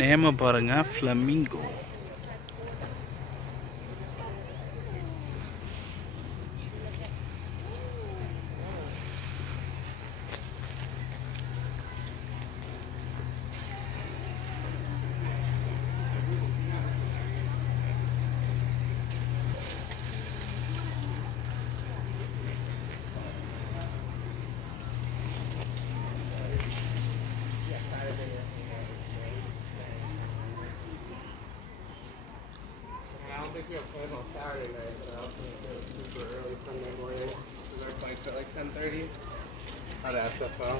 நேம பாருங்க, flamingo. I don't think we have plans on Saturday night, but I also think it's super early Sunday morning. So our flight's at like 10:30 out of SFO.